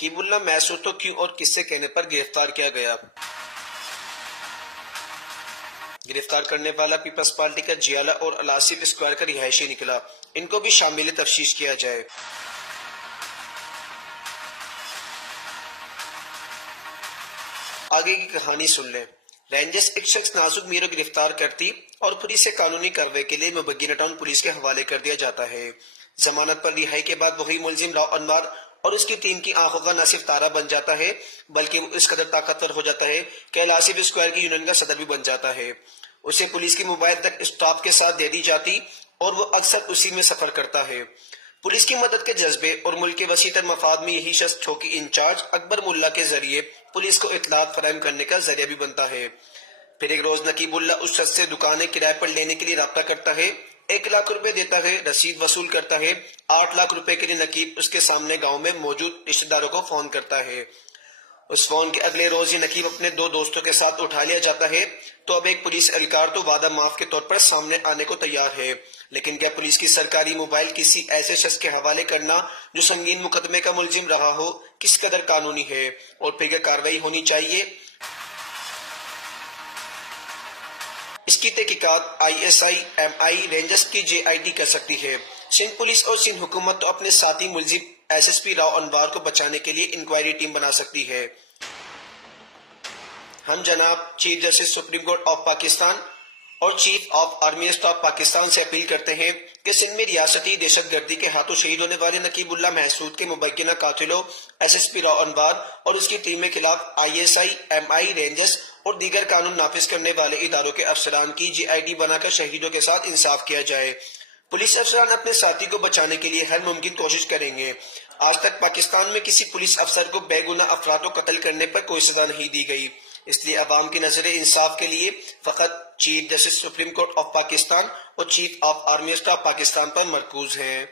नकीबुल्लाह महसूद को क्यों और किससे कहने पर गिरफ्तार किया गया। गिरफ्तार करने वाला पीपल्स पार्टी का जियाला और अलासिफ स्क्वायर का रिहायशी निकला, इनको भी शामिल तफ्तीश किया जाए। आगे की कहानी सुन लें। रेंजर्स एक शख्स नाजुक मीर को गिरफ्तार करती और फिर इसे कानूनी कार्रवाई के लिए मुबग्गिना टाउन पुलिस के हवाले कर दिया जाता है। जमानत पर रिहाई के बाद वही मुलजिम राव अनवर और उसकी टीम की आंखों का न सिर्फ तारा बन जाता है बल्कि वो इस कदर ताकतवर हो जाता है कि अलासिफ स्क्वायर की यूनियन का सदर भी बन जाता है। उसे पुलिस की मोबाइल तक स्टाफ के साथ दे दी जाती और वो अक्सर उसी में सफर करता है। पुलिस की मदद के जज्बे और मुल्क के वसीतर मफाद में यही शख्स चौकी इंचार्ज अकबर मुल्ला के जरिए पुलिस को इत्तलात फराहम करने का जरिया भी बनता है। फिर एक रोज नकीबुल्लाह उस शख्स से दुकानें किराए पर लेने के लिए राब्ता करता है, 1 लाख रुपए देता है, रसीद वसूल करता है। 8 लाख रुपए के लिए नकीब उसके सामने गांव में मौजूद रिश्तेदारों को फोन करता है। उस फोन के अगले रोज ही नकीब अपने 2 दोस्तों के साथ उठा लिया जाता है। तो अब एक पुलिस एहलकार तो वादा माफ के तौर पर सामने आने को तैयार है, लेकिन क्या पुलिस की सरकारी मोबाइल किसी ऐसे शख्स के हवाले करना जो संगीन मुकदमे का मुलजिम रहा हो किस कदर कानूनी है और फिर क्या कार्रवाई होनी चाहिए। इसकी तहकीकात ISI MI रेंजर्स की JID कर सकती है। सिंध पुलिस और सिंध हुकूमत तो अपने साथी मुलजिम SSP राव अनवर को बचाने के लिए इंक्वायरी टीम बना सकती है। हम जनाब chief justice supreme court of Pakistan और chief of army staff Pakistan से अपील करते हैं कि सिंध में रियासती दहशतगर्दी के हाथों शहीद होने वाले नकीबुल्लाह महसूद के मुबग्गिना कातिलों SSP राव अनवर और उसकी टीम के खिलाफ ISI MI रेंजर्स और दीगर कानून नाफिज करने वाले इदारों के अफसरान की JID बनाकर शहीदों के साथ इंसाफ किया जाए। पुलिस अफसरान अपने साथी को बचाने के लिए हर मुमकिन कोशिश करेंगे। आज तक पाकिस्तान में किसी पुलिस अफसर को बेगुनाह अफराद को कत्ल करने पर कोई सजा नहीं दी गई, इसलिए अवाम की नजर इंसाफ के लिए फकत chief justice supreme court of Pakistan और chief of army staff Pakistan पर मरकूज हैं।